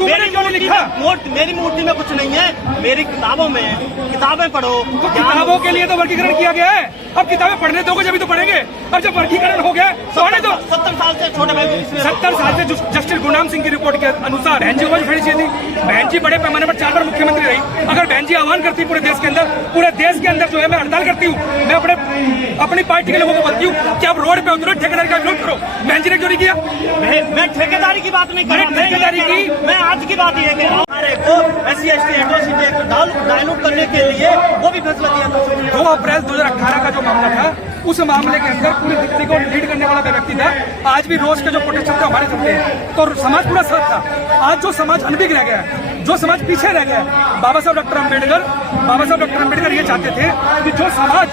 तुमने क्यों नहीं लिखा? मेरी मूर्ति में कुछ नहीं है, मेरी किताबों में है। किताबें पढ़ो। तो किताबों के लिए तो वर्गीकरण किया गया है। अब किताबें पढ़ने दोगे जब तो पढ़ेंगे। अब जब वर्गीकरण हो गया तो आने दो। 70 साल से छोटे भाई 70 साल से जस्टिस गुरनाम सिंह की रिपोर्ट के अनुसार बहन जी को खड़ी चाहिए थी। बहन जी बड़े पैमाने पर 4 बार मुख्यमंत्री रही। अगर बहन जी आह्वान करती पूरे देश के अंदर जो है मैं हड़ताल करती हूँ, मैं अपनी पार्टी के लोगों को बोलती हूँ कि आप रोड पे उतरो, ठेकेदारी का विरोध करो। बहन जी ने क्यों नहीं किया? मैं ठेकेदारी की बात नहीं कर रहा, ठेकेदारी की मैं आज की बात ये कह रहा हूँ। हमारे को SC/ST एट्रोसिटी एक्ट डायलूट करने के लिए वो भी फैसला दिया था। 2 अप्रैल 2018 का जो मामला था, उस मामले के अंदर पूरी दिल्ली को लीड करने वाला व्यक्ति था। आज भी रोज के जो प्रोटेस्ट चलते हमारे चलते हैं, तो समाज पूरा साथ था। आज जो समाज अनभिज्ञ रह गया है, जो समाज पीछे रह गया है, बाबा साहब डॉक्टर अम्बेडकर ये चाहते थे कि जो समाज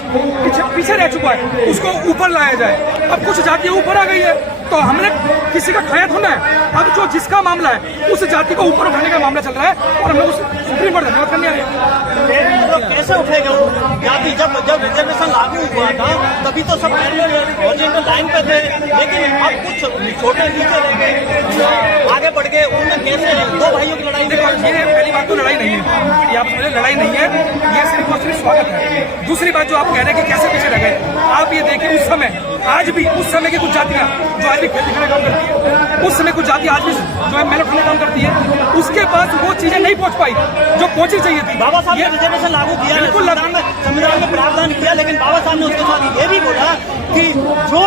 पीछे रह चुका है उसको ऊपर लाया जाए। अब कुछ जातियां ऊपर आ गई है, तो हमने किसी का खाया थोड़ा है। अब जो जिसका मामला है उस जाति को ऊपर उठाने का मामला चल रहा है और हम लोग सुप्रीम कोर्ट धन्यवाद करने आ रहे हैं। तो कैसे उठेगा वो जाति? जब रिजर्वेशन लागू हुआ था तभी तो सब हॉरिजॉन्टल लाइन पे थे, लेकिन अब कुछ छोटे नीचे रह गए, आगे बढ़ गए। उनमें कैसे 2 भाइयों की लड़ाई? देखो, ये पहली बात तो लड़ाई नहीं है, ये आप समझे लड़ाई नहीं है, ये सिर्फ और सिर्फ स्वागत है। दूसरी बात जो आप कह रहे हैं कि कैसे पीछे रह गए, आप ये देखिए उस समय, आज भी उस समय की कुछ जातियां जो आज भी खेती करने काम करती है, उस समय कुछ जाति आज भी जो है मेहनत करने काम करती है, उसके पास वो चीजें नहीं पहुंच पाई जो पहुंचनी चाहिए थी। बाबा साहब ने रिजर्वेशन लागू किया, बिल्कुल संविधान में प्रावधान किया, लेकिन बाबा साहब ने उसके साथ ये भी बोला कि जो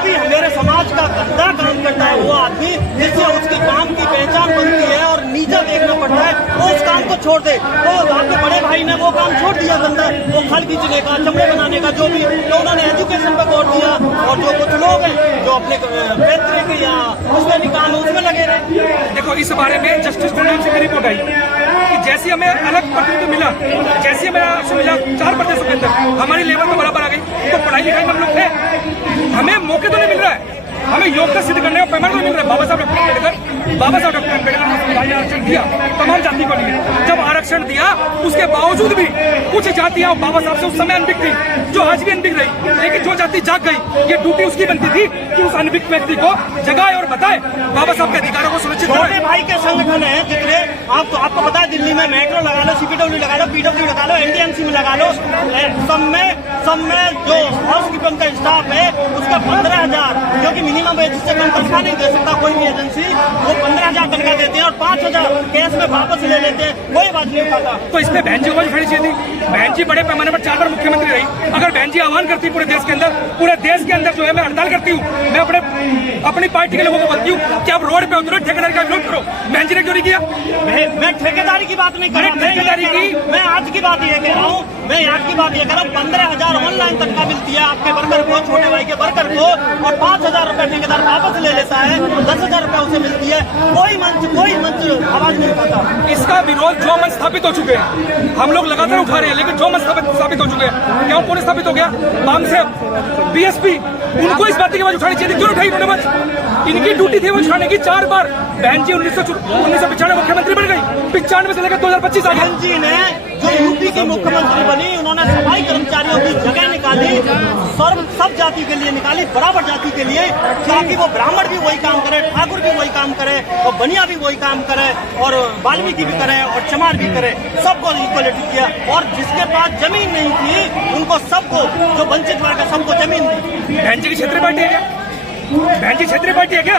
भी मेरे समाज का गंदा काम करता है वो आदमी जिससे उसके काम की पहचान बनती है और नीचा देखना पड़ता है, वो उस काम को छोड़ दे। तो आपके बड़े भाई ने वो काम छोड़ दिया गंदा, वो खल खींचने का, चमड़े बनाने का, जो भी, तो उन्होंने एजुकेशन पे जोर दिया। और जो कुछ लोग हैं जो अपने पैतृक या उसमें काम है उसमें लगे रहे। देखो, इस बारे में जस्टिस गुरनाम सिंह की रिपोर्ट आई कि जैसे हमें अलग प्रतिनिधित्व मिला, जैसे हमें आपसे मिला 4 प्रदेशों के अंदर हमारी लेवल तो बराबर आ गई। तो पढ़ाई लिखाई में हम लोग थे, हमें मौके तो नहीं मिल रहा है, हमें योग्यता सिद्ध करने का पैमाना तो मिल रहा है। बाबा साहब डॉक्टर अम्बेडकर ने संविधान आरक्षण दिया तमाम जाति को लिए। जब आरक्षण दिया उसके बावजूद भी कुछ जातियां बाबा साहब से उस समय अनभिज्ञ थी, जो आज भी अनभिज्ञ रही। लेकिन जो जाति जाग गई, ये ड्यूटी उसकी बनती थी कि उस अनभिज्ञ व्यक्ति को जगाए और बताए बाबा साहब के अधिकारों को सुनिश्चित करे। छोटे भाई के संगठन है जितने, आपको पता है दिल्ली में मेट्रो लगा लो, CPW लगा लो, PW लगा लो, NDMC में लगा लो, सब में जो हाउस कीपिंग का स्टाफ है उसका 15,000, क्योंकि मिनिमम वेज से कम तनख्वाह नहीं दे सकता कोई भी एजेंसी, वो 15,000 तनख्वाह देते हैं और 5,000 कैश में वापस ले लेते हैं, कोई बात नहीं उठाता। तो इस पे बहन जी को खड़ी चाहिए थी। बहन जी बड़े पैमाने पर 4 बार मुख्यमंत्री रही। अगर बहन जी आह्वान करती पूरे देश के अंदर जो है मैं हड़ताल करती हूँ, मैं अपनी पार्टी के लोगों को बोलती हूँ कि आप रोड पे उतरो, ठेकेदारी का विरोध करो। बहन जी ने क्यों नहीं किया? मैं ठेकेदारी की बात नहीं कर रहा, मैं आज की बात ये कह रहा हूँ, 15,000 ऑनलाइन तनख्वाह मिलती है आपके वर्कर को, छोटे भाई के वर्कर को, और 5,000 रुपए ठेकेदार वापस ले लेता है, 10,000 रुपए उसे मिलती है। कोई मंच आवाज नहीं उठाता। इसका विरोध जो मंच स्थापित हो चुके हैं, हम लोग लगातार उठा रहे हैं, लेकिन जो मंच स्थापित हो चुके हैं, क्यों कौन स्थापित हो गया? बाम से BSP, उनको इस बात की आवाज उठानी चाहिए थी, क्यों उठाई उन्होंने मंच? इनकी ड्यूटी थी वो उठाने की। 4 बार बहन जी 1995 मुख्यमंत्री बन गई, 95 से लेकर 2025 आ गए। बहन जी ने जो यूपी की मुख्यमंत्री बनी, उन्होंने सफाई कर्मचारियों की जगह निकाली, सब जाति के लिए निकाली, बराबर जाति के लिए, ताकि वो ब्राह्मण भी वही काम करे, ठाकुर भी वही काम करे, और बनिया भी वही काम करे, और वाल्मीकि भी करे, और चमार भी करे, सबको इक्वलिटी किया। और जिसके पास जमीन नहीं थी उनको सबको, जो वंचित वर्ग है सबको जमीन दी। बहन जी की क्षेत्रीय पार्टी है क्या? बहन जी क्षेत्रीय पार्टी है क्या?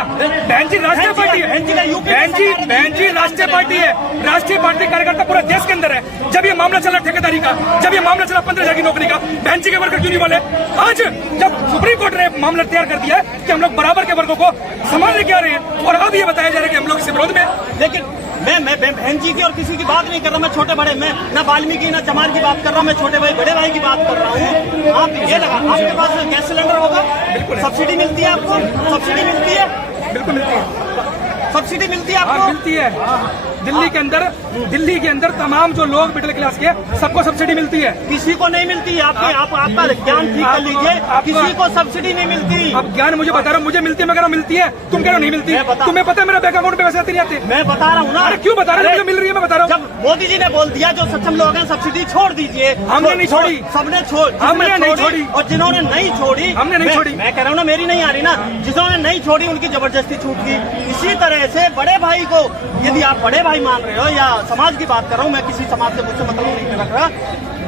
बहन जी राष्ट्रीय पार्टी है। बहन जी राष्ट्रीय पार्टी है। राष्ट्रीय पार्टी कार्यकर्ता पूरे देश के अंदर है। जब ये मामला चला ठेकेदारी का, जब ये मामला चला 15,000 की नौकरी का, बहन जी के वर्कर क्यों नहीं बोले? आज जब सुप्रीम कोर्ट ने मामला तैयार कर दिया है कि हम लोग बराबर के वर्गों को समान लेके आ रहे हैं, और अब ये बताया जा रहा है कि हम लोग इसके विरोध में। लेकिन मैं बहन जी की और किसी की बात नहीं कर रहा, मैं छोटे बड़े, मैं न वाल्मीकि न चमार की बात कर रहा हूँ, मैं छोटे भाई बड़े भाई की बात कर रहा हूँ। आप ये लगा, आपके पास गैस सिलेंडर होगा, सब्सिडी मिलती है आपको? सब्सिडी मिलती है? बिल्कुल मिलती है। सब्सिडी मिलती है आपको? मिलती है। दिल्ली के अंदर तमाम जो लोग मिडिल क्लास के, सबको सब्सिडी मिलती है। किसी को नहीं मिलती। आपका ज्ञान ठीक कर लीजिए, किसी को सब्सिडी नहीं मिलती। अब ज्ञान मुझे बता रहा हूँ, मुझे मिलती है, मगर मिलती है, तुम कह रहे हो नहीं मिलती। तुम्हें पता है मेरा बैंक अकाउंट में पैसे आते नहीं आते? मैं बता रहा हूँ ना। अरे क्यों बता रहे हो? मुझे मिल रही है, मैं बता रहा हूँ। जब मोदी जी ने बोल दिया जो सक्षम लोग हैं सब्सिडी छोड़ दीजिए, हमने नहीं छोड़ी, सबने हमने नहीं छोड़ी, और जिन्होंने नहीं छोड़ी, हमने नहीं छोड़ी। मैं कह रहा हूँ ना, मेरी नहीं आ रही ना, जिन्होंने नहीं छोड़ी उनकी जबरदस्ती छूट गई। इसी तरह ऐसे बड़े भाई को, यदि आप बड़े भाई मान रहे हो, या समाज की बात कर रहा हूँ मैं, किसी समाज से मुझसे मतलब नहीं रख रहा,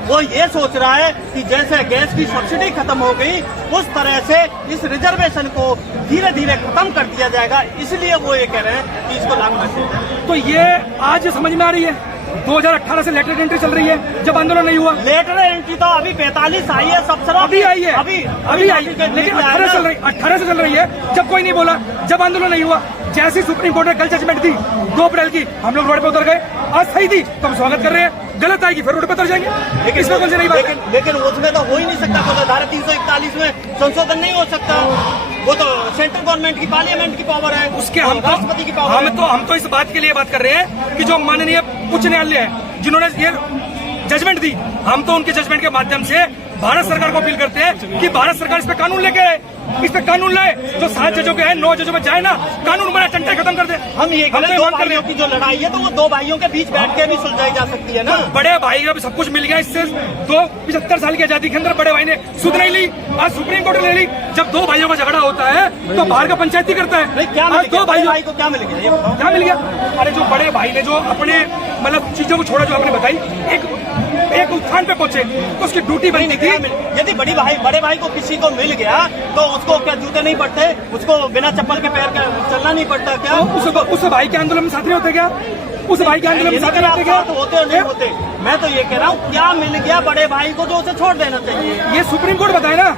वो ये सोच रहा है कि जैसे गैस की सब्सिडी खत्म हो गई उस तरह से इस रिजर्वेशन को धीरे धीरे खत्म कर दिया जाएगा, इसलिए वो ये कह रहे हैं कि इसको लागू कर दिया जाए। तो ये आज समझ में आ रही है। 2018 से लेटर एंट्री चल रही है, जब आंदोलन नहीं हुआ। लेटर एंट्री तो अभी 45 आई है, सब अभी आई है, अभी आई, लेकिन 18 से चल रही है, जब कोई नहीं बोला, जब आंदोलन नहीं हुआ। जैसी सुप्रीम कोर्ट ने कल जजमेंट दी 2 अप्रैल की, हम लोग रोड पे उतर गए। आज सही थी तो हम स्वागत कर रहे हैं, गलत आएगी फिर रोड पे उतर जाएंगे। इसमें कौन सी नहीं बात। लेकिन उसमें तो हो ही नहीं सकता, तो धारा 341 में संशोधन नहीं हो सकता, वो तो सेंट्रल गवर्नमेंट की, पार्लियामेंट की पावर है, उसके राष्ट्रपति की पावर है। हम तो इस बात के लिए बात कर रहे हैं कि जो माननीय उच्च न्यायालय है जिन्होंने ये जजमेंट दी, हम तो उनके जजमेंट के माध्यम से भारत सरकार को अपील करते हैं कि भारत सरकार इस पे कानून लेके आए, इस पे कानून लाए। जो 7 जजों के हैं, 9 जजों में जाए ना, कानून बना, टंटे खत्म कर दे। हम ये कह रहे हैं 2 भाइयों की जो लड़ाई है तो वो 2 भाइयों के बीच बैठ के भी सुलझाई जा सकती है ना। बड़े भाई अब सब कुछ मिल गया, इससे 75 साल की आजादी के अंदर बड़े भाई ने सुध नहीं ली, आज सुप्रीम कोर्ट ने ले ली। जब 2 भाइयों का झगड़ा होता है तो बाहर का पंचायती करता है। क्या आज 2 भाई को क्या मिल गया, क्या मिल गया? अरे जो बड़े भाई ने जो अपने मतलब चीजों को छोड़ा, जो आपने बताई, एक उत्थान पे पहुंचे तो उसकी ड्यूटी बनती थी। यदि बड़े भाई को किसी को मिल गया तो उसको क्या जूते नहीं पड़ते, उसको बिना चप्पल के पैर के चलना नहीं पड़ता क्या? तो उस भाई के आंदोलन में साथ नहीं होते क्या? उस भाई के आंदोलन में साथ नहीं होते क्या? होते और नहीं होते, मैं तो ये कह रहा हूँ क्या मिल गया बड़े भाई को जो उसे छोड़ देना चाहिए। ये सुप्रीम कोर्ट बताए ना,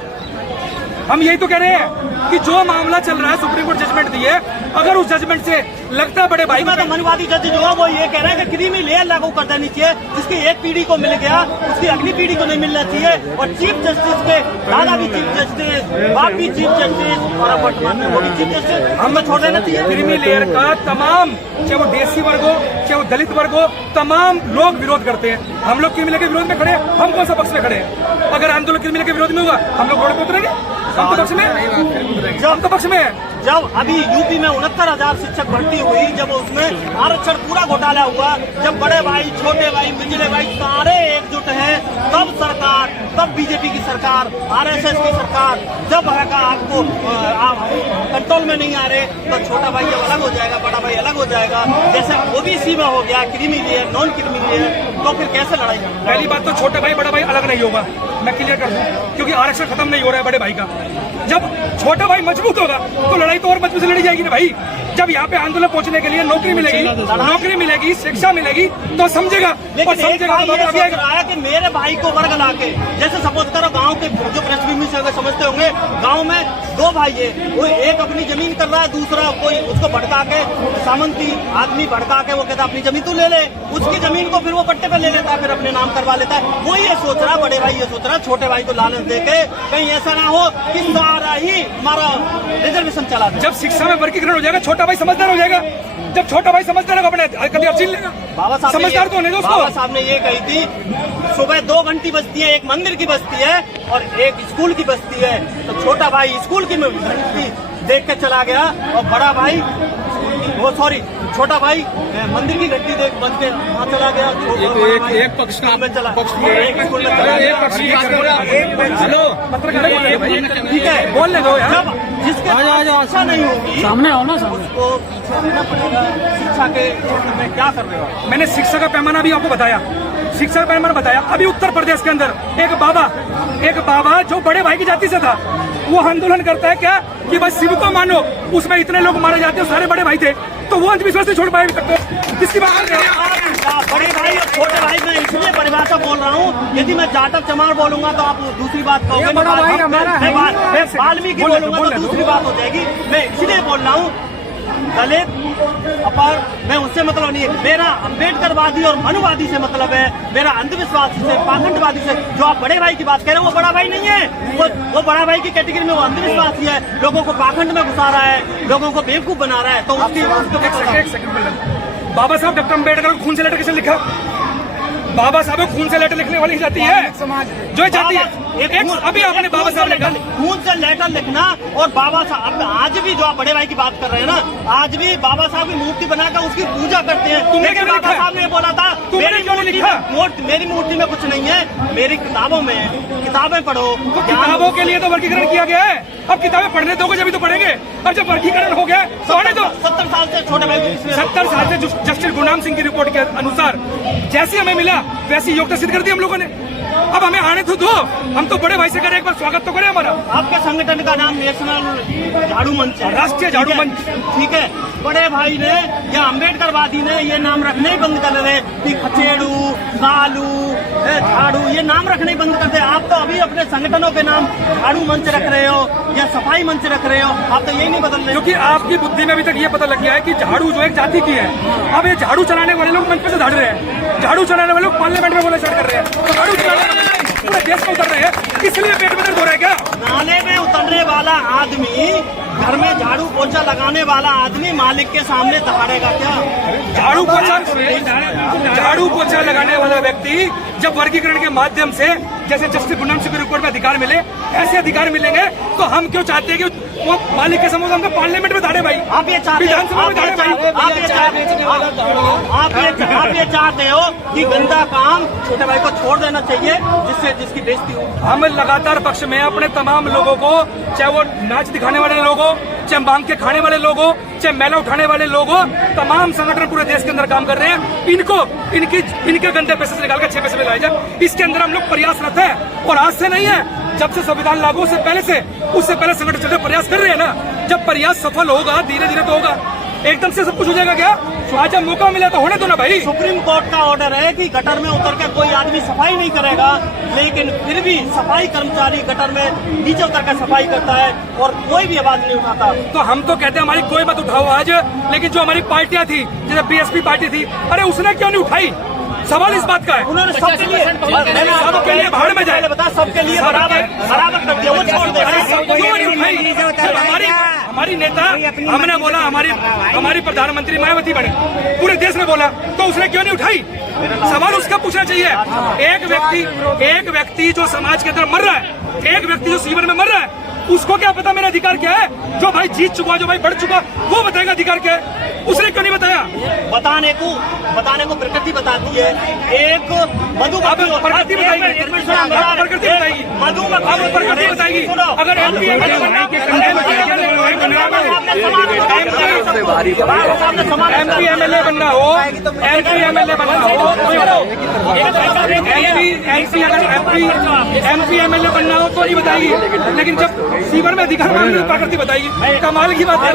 हम यही तो कह रहे हैं कि जो मामला चल रहा है, सुप्रीम कोर्ट जजमेंट दी है, अगर उस जजमेंट से लगता है बड़े भाई में तो मनवादी जज जो है वो ये कह रहे हैं कि क्रीमी लेयर लागू कर देनी चाहिए, जिसकी एक पीढ़ी को मिल गया उसकी अगली पीढ़ी को नहीं मिलना चाहिए। और चीफ जस्टिस के दादा भी चीफ जस्टिस, बाप भी चीफ जस्टिस और वर्तमान में वो भी चीफ जस्टिस, हमें छोड़ देना चाहिए। क्रीमी लेयर का तमाम, चाहे वो देसी वर्ग हो, चाहे वो दलित वर्ग हो, तमाम लोग विरोध करते हैं। हम लोग क्रीमी लेयर के विरोध में खड़े हैं, हम कौन सा पक्ष में खड़े हैं? अगर आंदोलन क्रीमी लेयर के विरोध में होगा, हम लोग रोड पर उतरेंगे, हम तो पक्ष में, हम तो पक्ष में है। जब अभी यूपी में 69,000 शिक्षक भर्ती हुई, जब उसमें आरक्षण पूरा घोटाला हुआ, जब बड़े भाई, छोटे भाई, पिछले भाई सारे एकजुट हैं, तब सरकार, तब बीजेपी की सरकार, आरएसएस की सरकार जब आपको कंट्रोल में नहीं आ रहे तो छोटा भाई अलग हो जाएगा, बड़ा भाई अलग हो जाएगा। जैसे ओबीसी में हो गया, creamy layer, non creamy layer, तो फिर कैसे लड़ाई? पहली बात तो छोटा भाई बड़ा भाई अलग नहीं होगा, मैं क्लियर कर दूं, क्योंकि आरक्षण खत्म नहीं हो रहा है बड़े भाई का। जब छोटा भाई मजबूत होगा तो लड़ाई तो और मजबूत से लड़ी जाएगी ना भाई। जब यहाँ पे आंदोलन पहुंचने के लिए नौकरी मिलेगी, शिक्षा मिलेगी तो समझेगा। लेकिन एक भाई ये सोच रहा है कि मेरे भाई को वर्ग लाके, जैसे सपोज करो गांव के जो पृष्ठभूमि से समझते होंगे, गांव में 2 भाई है, कोई एक अपनी जमीन कर रहा है, दूसरा कोई उसको भड़का के, सामंती आदमी भड़का के वो कहता अपनी जमीन तू ले ले, उसकी जमीन को फिर वो पट्टे पे ले लेता है, फिर अपने नाम करवा लेता है। वो ये सोच रहा, बड़े भाई ये सोच रहा छोटे भाई को लालच देके कहीं ऐसा ना हो कि सारा ही हमारा रिजर्वेशन चला जाए। जब शिक्षा में वर्गीकरण हो जाएगा, छोटा भाई समझदार हो जाएगा। जब छोटा भाई समझदार होगा, अपने कभी अब छीन लेगा। बाबा साहब समझदार तो नहीं दोस्तों। बाबा साहब ने ये कही थी, सुबह 2 घंटी बजती है, एक मंदिर की बजती है और एक स्कूल की बजती है। तो छोटा भाई स्कूल की घंटी देख के चला गया और बड़ा भाई छोटा भाई मंदिर की घंटी देख बज के वहाँ चला गया। एक पक्ष का में चला, पक्ष एक स्कूल में चला गया। ठीक है, बोल ले दो यार। जिसके शिक्षा नहीं होगी, सामने आओ ना, सामने उसको पीछे पड़ेगा। शिक्षा के क्षेत्र में क्या कर रहे हो? मैंने शिक्षा का पैमाना भी आपको बताया, शिक्षा का पैमाना बताया। अभी उत्तर प्रदेश के अंदर एक बाबा जो बड़े भाई की जाति से था, वो आंदोलन करता है क्या कि बस शिव को मानो, उसमें इतने लोग मारे जाते हैं, सारे बड़े भाई थे, तो वो अंधविश्वास से छोड़ पाए किसकी बात कर रहे हैं? बड़े भाई और छोटे भाई में इसलिए परिभाषा बोल रहा हूँ, यदि मैं जाटक चमार बोलूंगा तो आप दूसरी बात कहोगे, मैं वाल्मीकि बोलूंगा तो दूसरी बात हो जाएगी। मैं इसलिए बोल रहा हूँ दलित अपार, मैं उससे मतलब नहीं है। मेरा अम्बेडकरवादी और मनुवादी से मतलब है, मेरा अंधविश्वासी से, पाखंडवादी से। जो आप बड़े भाई की बात कह रहे हैं वो बड़ा भाई नहीं है, वो बड़ा भाई की कैटेगरी में वो अंधविश्वासी है, लोगों को पाखंड में घुसा रहा है, लोगों को बेवकूफ बना रहा है। तो बाबा साहब डॉक्टर अम्बेडकर को खून से लेटर किसने लिखा? बाबा साहब को खून से लेटर लिखने वाली जाती है, जो जाती है। अभी आपने बाबा साहब ने खून से लेटर लिखना और बाबा साहब आज भी जो आप बड़े भाई की बात कर रहे हैं ना, आज भी बाबा साहब की मूर्ति बनाकर उसकी पूजा करते हैं। लेकिन बाबा साहब ने बोला था मेरी मूर्ति में कुछ नहीं है, मेरी किताबों में, किताबें पढ़ो। तो किताबों के लिए तो वर्गीकरण किया गया है, अब किताबें पढ़ने दोगे जब तो पढ़ेंगे, और जब वर्गीकरण हो गया तो 70 साल से छोटे भाई को किसने 70 साल से जस्टिस गुरनाम सिंह की रिपोर्ट के अनुसार जैसी हमें मिला वैसी योग्यता सिद्ध कर दी हम लोगों ने। अब हमें आने तो दो, हम तो बड़े भाई से करें, एक बार स्वागत तो करें हमारा। आपके संगठन का नाम नेशनल झाड़ू मंच है, राष्ट्रीय झाड़ू मंच। ठीक है, बड़े भाई ने या अम्बेडकरवादी ने ये नाम रखने ही बंद कर रहे कि खचेड़ू, कालू, झाड़ू, ये नाम रखने ही बंद कर दे। आप तो अभी अपने संगठनों के नाम झाड़ू मंच रख रहे हो या सफाई मंच रख रहे हो, आप तो यही नहीं बदल रहे। क्योंकि आपकी बुद्धि में अभी तक ये पता लग गया है कि झाड़ू जो एक जाति की है। अब ये झाड़ू चलाने वाले लोग मंच पे से झाड़ रहे हैं, झाड़ू चलाने वाले लोग पार्लियामेंट में बोलना स्टार्ट कर रहे हैं, तो झाड़ू चलाने वाले पूरे देश में उतर रहे हैं, इसलिए पेट में दर्द हो रहा है क्या? नाले में उतरने वाला आदमी, घर में झाड़ू पोछा लगाने वाला आदमी मालिक के सामने दहाड़ेगा क्या? झाड़ू पोछा लगाने वाला व्यक्ति जब वर्गीकरण के माध्यम से जैसे जस्टिस गुरनाम सिंह की रिपोर्ट में अधिकार मिले, ऐसे अधिकार मिलेंगे तो हम क्यों चाहते हैं कि वो मालिक के समूह हमको पार्लियामेंट में दाड़े भाई, आप ये चाहते विधानसभा में दाड़े भाई। आप ये चाहते हो कि गंदा काम छोटे भाई को छोड़ देना चाहिए जिसकी बेइज्जती हो। हम लगातार पक्ष में अपने तमाम लोगों को, चाहे वो नाच दिखाने वाले लोग हो, चाहे मांग के खाने वाले लोग हो, चाहे मैला उठाने वाले लोग हो, तमाम संगठन पूरे देश के अंदर काम कर रहे हैं। इनको इनके गंदे पैसे से निकालकर 6 पैसे में लाए जाए, इसके अंदर हम लोग प्रयासरत है। और आज से नहीं है, जब से संविधान लागू उससे पहले संगठन चलते प्रयास कर रहे हैं ना। जब प्रयास सफल होगा, धीरे धीरे तो होगा, एकदम से सब कुछ हो जाएगा क्या? आज जब मौका मिला तो होने दो ना भाई। सुप्रीम कोर्ट का ऑर्डर है कि गटर में उतर के कोई आदमी सफाई नहीं करेगा, लेकिन फिर भी सफाई कर्मचारी गटर में नीचे उतर कर सफाई करता है और कोई भी आवाज नहीं उठाता। तो हम तो कहते हैं हमारी कोई मत उठाओ आज, लेकिन जो हमारी पार्टियां थी, जैसे बीएसपी पार्टी थी, अरे उसने क्यों नहीं उठाई? सवाल इस बात का है। उन्होंने सबके लिए भाड़ में जाए, बता सबके लिए बराबर कर दिया, वो छोड़ दे। क्यों नहीं उठाई? हमारी नेता, हमने बोला हमारी प्रधानमंत्री मायावती बने, पूरे देश में बोला, तो उसने क्यों नहीं उठाई? सवाल उसका पूछना चाहिए। एक व्यक्ति जो समाज के अंदर मर रहा है, एक व्यक्ति जो जीवन में मर रहा है, उसको क्या पता मेरा अधिकार क्या है? जो भाई जीत चुका, जो भाई बढ़ चुका, वो बताएगा अधिकार क्या है। उसने क्यों नहीं बताया? बताने को प्रकृति बताती है। एक मधुमक्खी प्रकृति बताएगी, प्रकृति बताएगी, प्रकृति बताएगी। अगर एमपी एमएलए बनना हो, तो नहीं बताएगी, लेकिन जब सीवर में अधिकार मांगने की प्रकृति बताएगी। कमाल की बात है।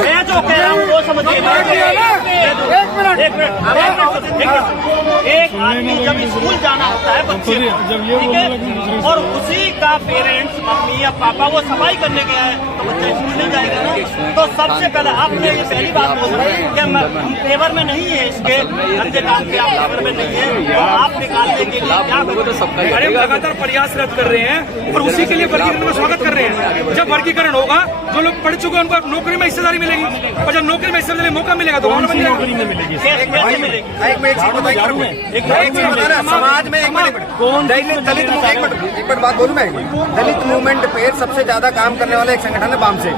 मैं जो कह रहा हूँ वो समझिए। एक आदमी जब स्कूल जाना होता है बच्चे को, ठीक है, और उसी का पेरेंट्स, मम्मी या पापा, वो सफाई करने गया है, तो बच्चा स्कूल नहीं जाएगा ना। तो सबसे पहले आपने ये पहली बात बोल रहे हैं कि हम फेवर में नहीं है, इसके धंधे काम के आप फेवर में नहीं है, तो आप निकालने के लिए क्या करोगे? अरे लगातार प्रयासरत कर रहे हैं और उसी के लिए वर्गीकरण में स्वागत कर रहे हैं। जब वर्गीकरण होगा, जो लोग पढ़ चुके हैं उनको नौकरी में हिस्सेदारी मिलेगी, और जब नौकरी में हिस्सेदारी मौका मिलेगा तो और बन जाएगा। समाज में एक मिनट बात बोलूं मैं, दलित मूवमेंट पे सबसे ज्यादा काम करने वाला एक संगठन है वामसे।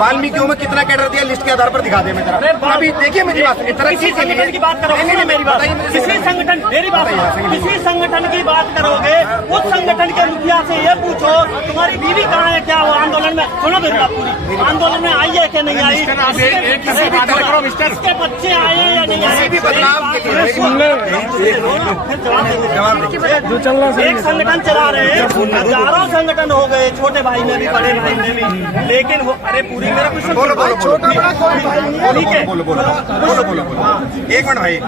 वाल्मीकियों में कितना कैडर दिया, लिस्ट के आधार पर दिखा दे मैं जरा। अभी देखिए मेरी बात, किसी संगठन की बात करोगे, मेरी बात, किसी संगठन, मेरी बात, किसी संगठन की बात करोगे, उस संगठन के मुखिया से ये पूछो तुम्हारी बीवी कहाँ है, क्या वो आंदोलन में, सुनो मेरी बात पूरी, आंदोलन में आई है कि नहीं आई, इसके बच्चे आए या नहीं आए, बदलाव के लिए जो चल रहा, एक संगठन चला रहे हैं, हजारों संगठन हो गए, छोटे भाई में भी, बड़े भाई में भी, लेकिन वो, अरे पूरी मेरा क्वेश्चन, ठीक है, एक मिनट भाई,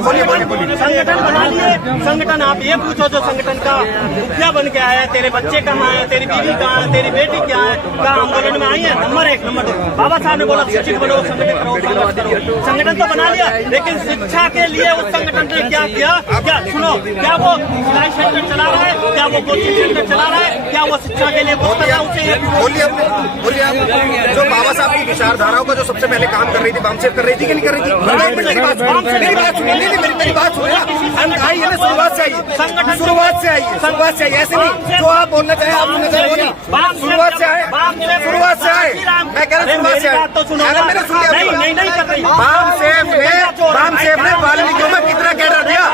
बोलिए। संगठन बना लिए, संगठन आप ये पूछो जो संगठन का मुखिया बन के आया है, तेरे बच्चे कहाँ है, तेरी बीवी कहाँ है, तेरी बेटी क्या है, कहाँ आंदोलन में आई है, नंबर 1, नंबर 2, बाबा साहब ने बोला शिक्षित बनो, संगठन करो, संगठन तो बना लिया, लेकिन शिक्षा के लिए उस संगठन ने क्या किया? क्या सुनो, क्या वो सिलाई सेंटर चला रहा है, क्या वो कोचिंग सेंटर चला रहा है, क्या वो शिक्षा के लिए कुछ कर रहा है? बोलिए आप, जो बाबा साहब की विचारधाराओं का जो सबसे पहले काम कर रही थी, बामसेफ कर रही थी कि नहीं कर रही थी? मेरी बात सुनिए, मेरी बात सुनिए, शुरुआत से आई, ऐसे नहीं जो आप बोलना चाहे, आप बोलना चाहे, शुरुआत से आए, मैं कह रहा हूँ शुरुआत से आए, मैंने सुनिए, बामसेफ ने वाल्मीकियों में कितना कैडर दिया,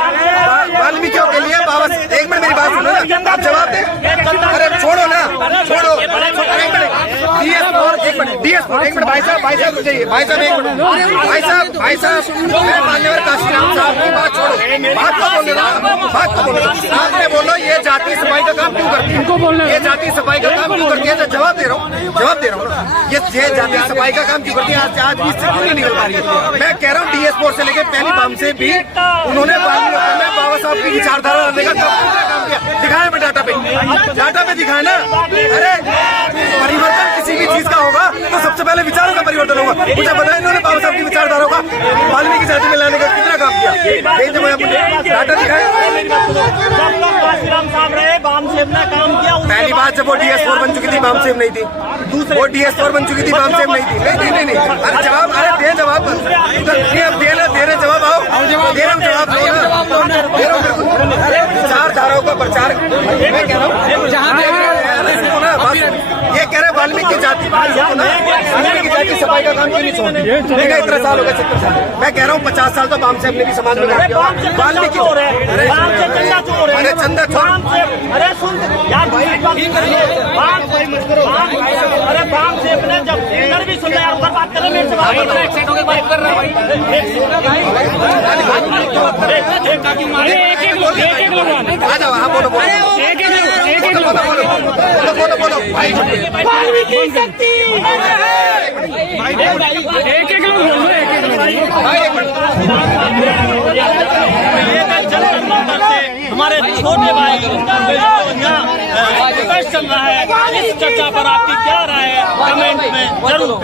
वाल्मीकियों के लिए बाबा, एक मिनट मेरी बात सुनो ना, आप जवाब दें, अरे छोड़ो ना, छोड़ो, एक मिनट मिनट DS4 एक मिनट भाई साहब चाहिए भाई साहब एक मिनट भाई साहब मैं मान्यवर काशीराम साहब की बात छोड़ो, बात को बोल रहा आपने बोलो ये जाति सफाई का काम क्यों करती है, ये जाति सफाई का काम क्यों करती है, जवाब दे रहा हूँ ना, ये जाति सफाई का काम क्यों करती है, आज भी इससे क्यों नहीं निकल पा रही है। मैं कह रहा हूँ DS4 से लेके पहली बाम से भी उन्होंने बाबा साहब की विचारधारा लाने का काम किया, दिखाया मैं डाटा पे दिखाया ना। अरे परिवर्तन किसी भी चीज का होगा तो सबसे पहले विचारों का परिवर्तन होगा। मुझे बताया इन्होंने बाबा साहब की विचारधारा का वाल्मीकि जाति में लाने का कितना काम किया, डाटा दिखाया। काशीराम साहब रहे, बामसेब ने काम किया। पहली बात जब वो DS4 बन चुकी थी बामसेब नहीं थी, वो DS4 बन चुकी थी बामसेब नहीं थी। नहीं अरे जवाब, अरे दे जवाब, दे रहे जवाब, आओ दे रहा हूँ जवाब, दे रहा हूँ विचारधाराओं का प्रचार। मैं कह रहा हूँ ये कह रहे वाल्मीकि जाति सफाई का काम क्यों नहीं छोड़ती, देखा इतना साल हो गया 70 साल। मैं कह रहा हूँ 50 साल तो बामसेब ने भी समाज में काम किया। वाल्मीकि अरे चंदा छोड़, अरे सुन यार भाई, अरे बामसेब ने जब इधर भी सुनना यार, बात कर रहे मेरे से बात कर रहे आ जाओ, हाँ बोलो भाई वाल्मीकि शक्ति एक लोग बोलो, हमारे छोटे भाई यहाँ चल रहा है, इस चर्चा पर आपकी क्या राय है, कमेंट में जरूर।